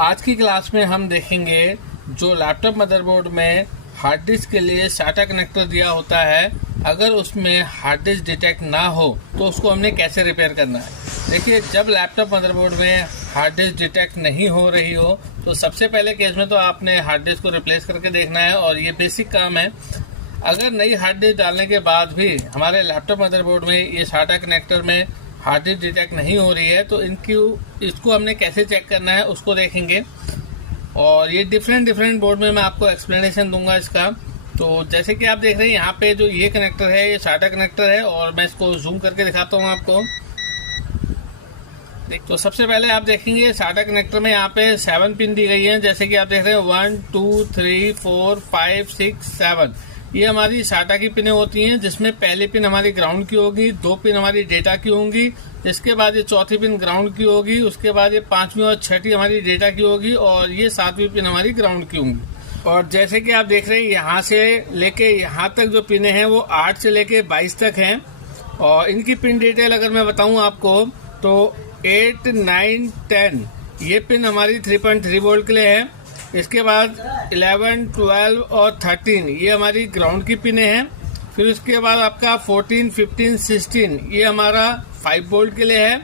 आज की क्लास में हम देखेंगे जो लैपटॉप मदरबोर्ड में हार्ड डिस्क के लिए SATA कनेक्टर दिया होता है, अगर उसमें हार्ड डिस्क डिटेक्ट ना हो तो उसको हमने कैसे रिपेयर करना है। देखिए, जब लैपटॉप मदरबोर्ड में हार्ड डिस्क डिटेक्ट नहीं हो रही हो तो सबसे पहले केस में तो आपने हार्ड डिस्क को रिप्लेस करके देखना है और ये बेसिक काम है। अगर नई हार्ड डिस्क डालने के बाद भी हमारे लैपटॉप मदरबोर्ड में ये SATA कनेक्टर में हार्ड डिस्क डिटेक्ट नहीं हो रही है तो इसको हमने कैसे चेक करना है उसको देखेंगे। और ये डिफरेंट बोर्ड में मैं आपको एक्सप्लेनेशन दूंगा इसका। तो जैसे कि आप देख रहे हैं यहाँ पे जो ये कनेक्टर है ये SATA कनेक्टर है और मैं इसको जूम करके दिखाता हूँ आपको। तो सबसे पहले आप देखेंगे SATA कनेक्टर में यहाँ पे 7 पिन दी गई हैं, जैसे कि आप देख रहे हैं 1 2 3 4 5 6 7। ये हमारी SATA की पिनें होती हैं, जिसमें पहली पिन हमारी ग्राउंड की होगी, 2 पिन हमारी डेटा की होंगी, इसके बाद ये चौथी पिन ग्राउंड की होगी, उसके बाद ये 5वीं और 6ठी हमारी डेटा की होगी और ये 7वीं पिन हमारी ग्राउंड की होंगी। और जैसे कि आप देख रहे हैं यहाँ से लेके यहाँ तक जो पिनें हैं वो 8 से लेके 22 तक हैं। और इनकी पिन डिटेल अगर मैं बताऊँ आपको तो 8 9 10 ये पिन हमारी 3.3 वोल्ट के लिए है। इसके बाद 11 12 और 13 ये हमारी ग्राउंड की पिनें हैं। फिर उसके बाद आपका 14 15 16 ये हमारा 5 वोल्ट के लिए है।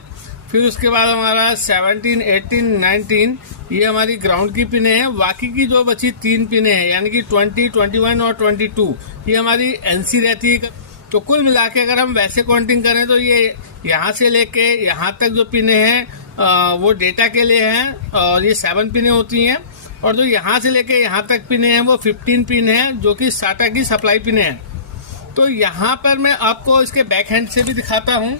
फिर उसके बाद हमारा 17 18 19 ये हमारी ग्राउंड की पिनें हैं। बाकी की जो बची 3 पिनें हैं यानी कि 20 21 और 22 ये हमारी NC रहती है। तो कुल मिला के अगर हम वैसे काउंटिंग करें तो ये यहाँ से लेके यहाँ तक जो पिनें हैं वो डेटा के लिए हैं और ये 7 पिनें होती हैं। और जो यहाँ से लेके यहाँ तक पिनें हैं वो 15 पिन हैं, जो कि SATA की सप्लाई पिनें हैं। तो यहाँ पर मैं आपको इसके बैक हैंड से भी दिखाता हूँ।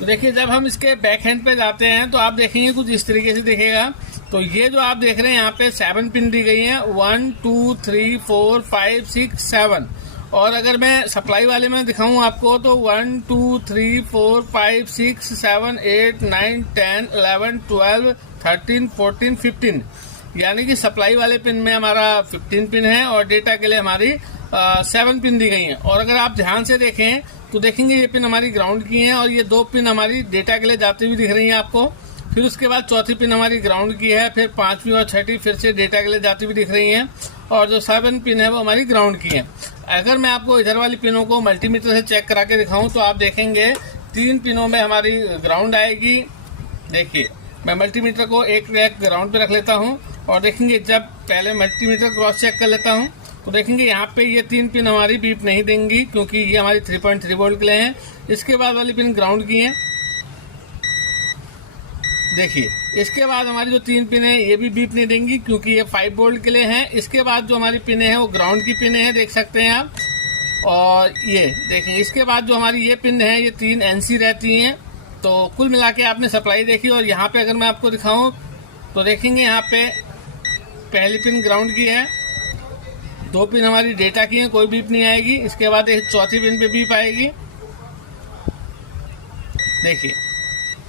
तो देखिए, जब हम इसके बैक हैंड पे जाते हैं तो आप देखेंगे कुछ इस तरीके से दिखेगा। तो ये जो आप देख रहे हैं यहाँ पे 7 पिन दी गई हैं, 1 2 3 4 5 6 7। और अगर मैं सप्लाई वाले में दिखाऊं आपको तो 1 2 3 4 5 6 7 8 9 10 11 12 13 14 15 यानी कि सप्लाई वाले पिन में हमारा 15 पिन है और डेटा के लिए हमारी 7 पिन दी गई हैं। और अगर आप ध्यान से देखें तो देखेंगे ये पिन हमारी ग्राउंड की हैं और ये 2 पिन हमारी डेटा के लिए जाती हुई दिख रही हैं आपको। फिर उसके बाद चौथी पिन हमारी ग्राउंड की है, फिर 5वीं और 6ठी फिर से डेटा के लिए जाती हुई दिख रही हैं और जो 7 पिन है वो हमारी ग्राउंड की है। अगर मैं आपको इधर वाली पिनों को मल्टीमीटर से चेक करा के दिखाऊं तो आप देखेंगे 3 पिनों में हमारी ग्राउंड आएगी। देखिए, मैं मल्टीमीटर को एक ग्राउंड पे रख लेता हूं और देखेंगे जब पहले मल्टीमीटर क्रॉस चेक कर लेता हूं तो देखेंगे यहाँ पे ये 3 पिन हमारी बीप नहीं देंगी क्योंकि ये हमारी 3.3 वोल्ट के लिए हैं। इसके बाद वाली पिन ग्राउंड की है। देखिए, इसके बाद हमारी जो 3 पिन है ये भी बीप नहीं देंगी क्योंकि ये 5 वोल्ट के लिए हैं। इसके बाद जो हमारी पिनें हैं वो ग्राउंड की पिनें हैं, देख सकते हैं आप। और ये देखेंगे, इसके बाद जो हमारी ये पिन है ये 3 NC रहती हैं। तो कुल मिला के आपने सप्लाई देखी। और यहाँ पे अगर मैं आपको दिखाऊं तो देखेंगे यहाँ पे पहली पिन ग्राउंड की है, 2 पिन हमारी डेटा की है, कोई बीप नहीं आएगी। इसके बाद एक चौथी पिन पे बीप आएगी। देखिए,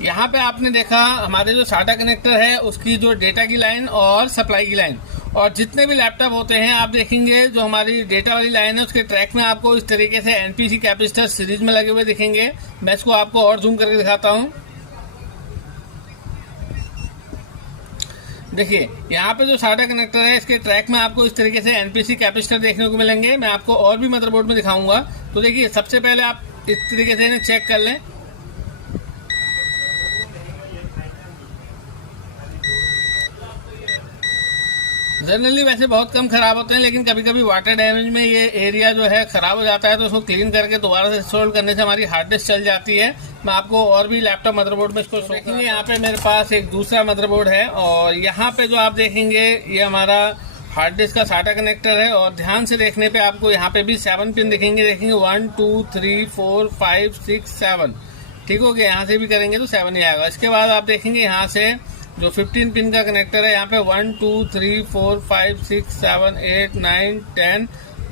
यहाँ पे आपने देखा हमारे जो SATA कनेक्टर है उसकी जो डेटा की लाइन और सप्लाई की लाइन। और जितने भी लैपटॉप होते हैं आप देखेंगे जो हमारी डेटा वाली लाइन है उसके ट्रैक में आपको इस तरीके से NPC कैपेसिटर सीरीज में लगे हुए दिखेंगे। मैं इसको आपको और जूम करके दिखाता हूँ। देखिए, यहाँ पे जो SATA कनेक्टर है इसके ट्रैक में आपको इस तरीके से NPC कैपेसिटर देखने को मिलेंगे। मैं आपको और भी मदरबोर्ड में दिखाऊंगा। तो देखिए, सबसे पहले आप इस तरीके से इन्हें चेक कर लें। जनरली वैसे बहुत कम खराब होते हैं, लेकिन कभी कभी वाटर डैमेज में ये एरिया जो है खराब हो जाता है तो उसको क्लीन करके दोबारा से इंस्टॉल करने से हमारी हार्ड डिस्क चल जाती है। मैं आपको और भी लैपटॉप मदरबोर्ड में इसको देखेंगे। यहाँ पे मेरे पास एक दूसरा मदरबोर्ड है और यहाँ पे जो आप देखेंगे ये हमारा हार्ड डिस्क का SATA कनेक्टर है। और ध्यान से देखने पे आपको यहाँ पे भी 7 पिन दिखेंगे। 1 2 3 4 5 6 7 ठीक हो गया। यहाँ से भी करेंगे तो 7 ही आएगा। इसके बाद आप देखेंगे यहाँ से जो 15 पिन का कनेक्टर है यहाँ पे 1 2 3 4 5 6 7 8 9 10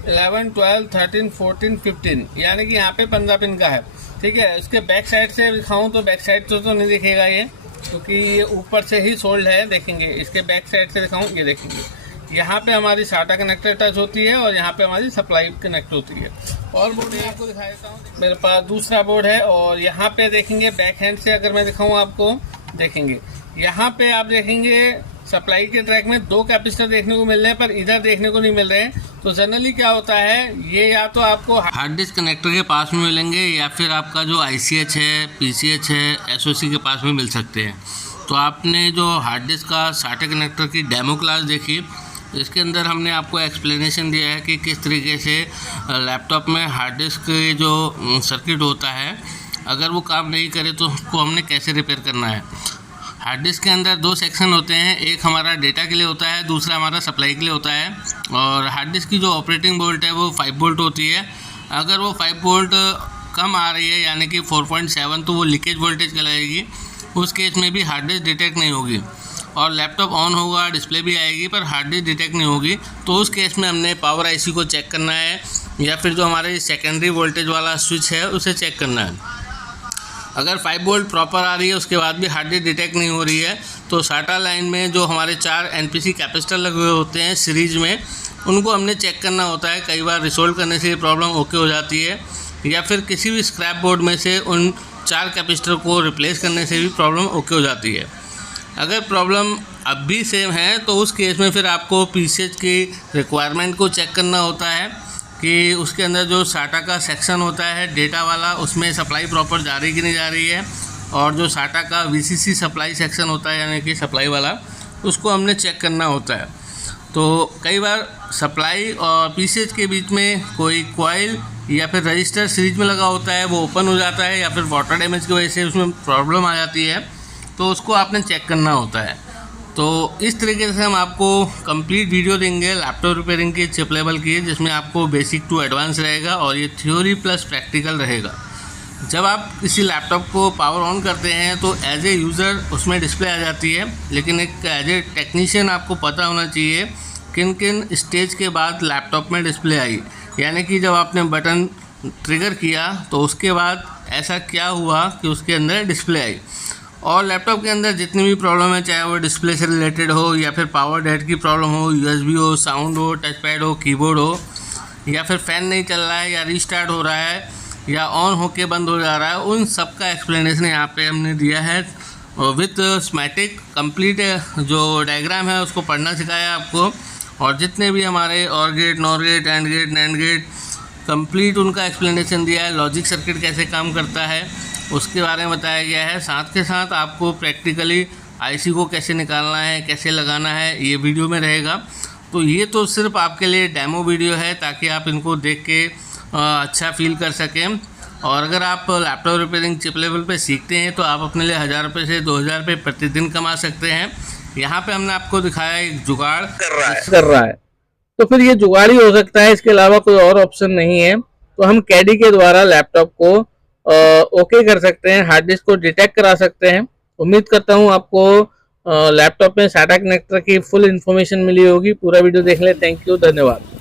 11 12 13 14 15 यानी कि यहाँ पे 15 पिन का है। ठीक है, इसके बैक साइड से दिखाऊं तो बैक साइड तो नहीं दिखेगा ये क्योंकि ये ऊपर से ही सोल्ड है। देखेंगे इसके बैक साइड से दिखाऊं, ये देखेंगे यहाँ पे हमारी SATA कनेक्टर टच होती है और यहाँ पे हमारी सप्लाई कनेक्ट होती है। और बोर्ड में आपको दिखा देता हूँ, मेरे पास दूसरा बोर्ड है और यहाँ पे देखेंगे बैक हैंड से अगर मैं दिखाऊँ आपको, देखेंगे यहाँ पे आप देखेंगे सप्लाई के ट्रैक में 2 कैपेसिटर देखने को मिल रहे हैं, पर इधर देखने को नहीं मिल रहे हैं। तो जनरली क्या होता है, ये या तो आपको हार्ड डिस्क कनेक्टर के पास में मिलेंगे या फिर आपका जो ICH है, PCH है, SOC के पास में मिल सकते हैं। तो आपने जो हार्ड डिस्क का SATA कनेक्टर की डेमो क्लास देखी, इसके अंदर हमने आपको एक्सप्लेनेशन दिया है कि किस तरीके से लैपटॉप में हार्ड डिस्क के जो सर्किट होता है, अगर वो काम नहीं करे तो उसको हमने कैसे रिपेयर करना है। हार्ड डिस्क के अंदर 2 सेक्शन होते हैं, एक हमारा डेटा के लिए होता है, दूसरा हमारा सप्लाई के लिए होता है। और हार्ड डिस्क की जो ऑपरेटिंग वोल्ट है वो 5 वोल्ट होती है। अगर वो 5 वोल्ट कम आ रही है यानी कि 4.7, तो वो लीकेज वोल्टेज कहलाएगी। उस केस में भी हार्ड डिस्क डिटेक्ट नहीं होगी और लैपटॉप ऑन होगा, डिस्प्ले भी आएगी, पर हार्ड डिस्क डिटेक्ट नहीं होगी। तो उस केस में हमने पावर IC को चेक करना है या फिर जो हमारे सेकेंडरी वोल्टेज वाला स्विच है उसे चेक करना है। अगर 5 वोल्ट प्रॉपर आ रही है उसके बाद भी हार्ड डिस्क डिटेक्ट नहीं हो रही है, तो SATA लाइन में जो हमारे 4 NPC कैपेसिटर लगे हुए होते हैं सीरीज में, उनको हमने चेक करना होता है। कई बार रिसोल्व करने से ये प्रॉब्लम ओके हो जाती है, या फिर किसी भी स्क्रैप बोर्ड में से उन 4 कैपेसिटर को रिप्लेस करने से भी प्रॉब्लम ओके हो जाती है। अगर प्रॉब्लम अब भी सेम है तो उस केस में फिर आपको PCH की रिक्वायरमेंट को चेक करना होता है कि उसके अंदर जो SATA का सेक्शन होता है डेटा वाला, उसमें सप्लाई प्रॉपर जा रही कि नहीं जा रही है। और जो SATA का VCC सप्लाई सेक्शन होता है यानी कि सप्लाई वाला, उसको हमने चेक करना होता है। तो कई बार सप्लाई और PCH के बीच में कोई कॉइल या फिर रजिस्टर सीरीज में लगा होता है, वो ओपन हो जाता है, या फिर वाटर डैमेज की वजह से उसमें प्रॉब्लम आ जाती है, तो उसको आपने चेक करना होता है। तो इस तरीके से हम आपको कंप्लीट वीडियो देंगे लैपटॉप रिपेयरिंग की, चिप लेवल की, जिसमें आपको बेसिक टू एडवांस रहेगा और ये थ्योरी प्लस प्रैक्टिकल रहेगा। जब आप किसी लैपटॉप को पावर ऑन करते हैं तो एज ए यूज़र उसमें डिस्प्ले आ जाती है, लेकिन एक एज ए टेक्नीशियन आपको पता होना चाहिए किन किन स्टेज के बाद लैपटॉप में डिस्प्ले आई। यानी कि जब आपने बटन ट्रिगर किया तो उसके बाद ऐसा क्या हुआ कि उसके अंदर डिस्प्ले आई। और लैपटॉप के अंदर जितनी भी प्रॉब्लम है, चाहे वो डिस्प्ले से रिलेटेड हो या फिर पावर डेड की प्रॉब्लम हो, USB हो, साउंड हो, टच पैड हो, कीबोर्ड हो, या फिर फ़ैन नहीं चल रहा है या रीस्टार्ट हो रहा है या ऑन होके बंद हो जा रहा है, उन सब का एक्सप्लेनेशन यहाँ पे हमने दिया है विथ स्कीमेटिक। कंप्लीट जो डायग्राम है उसको पढ़ना सिखाया आपको, और जितने भी हमारे OR gate, NOR gate, AND gate, NAND gate, complete उनका एक्सप्लेनेशन दिया है। लॉजिक सर्किट कैसे काम करता है उसके बारे में बताया गया है। साथ के साथ आपको प्रैक्टिकली IC को कैसे निकालना है, कैसे लगाना है, ये वीडियो में रहेगा। तो ये तो सिर्फ आपके लिए डेमो वीडियो है ताकि आप इनको देख के अच्छा फील कर सकें। और अगर आप लैपटॉप रिपेयरिंग चिप लेवल पे सीखते हैं तो आप अपने लिए 1000 रुपये से 2000 रुपये प्रतिदिन कमा सकते हैं। यहाँ पे हमने आपको दिखाया एक जुगाड़ कर रहा है, तो फिर ये जुगाड़ ही हो सकता है, इसके अलावा कोई और ऑप्शन नहीं है। तो हम कैडी के द्वारा लैपटॉप को ओके कर सकते हैं, हार्ड डिस्क को डिटेक्ट करा सकते हैं। उम्मीद करता हूँ आपको लैपटॉप में SATA कनेक्टर की फुल इन्फॉर्मेशन मिली होगी। पूरा वीडियो देख ले। थैंक यू, धन्यवाद।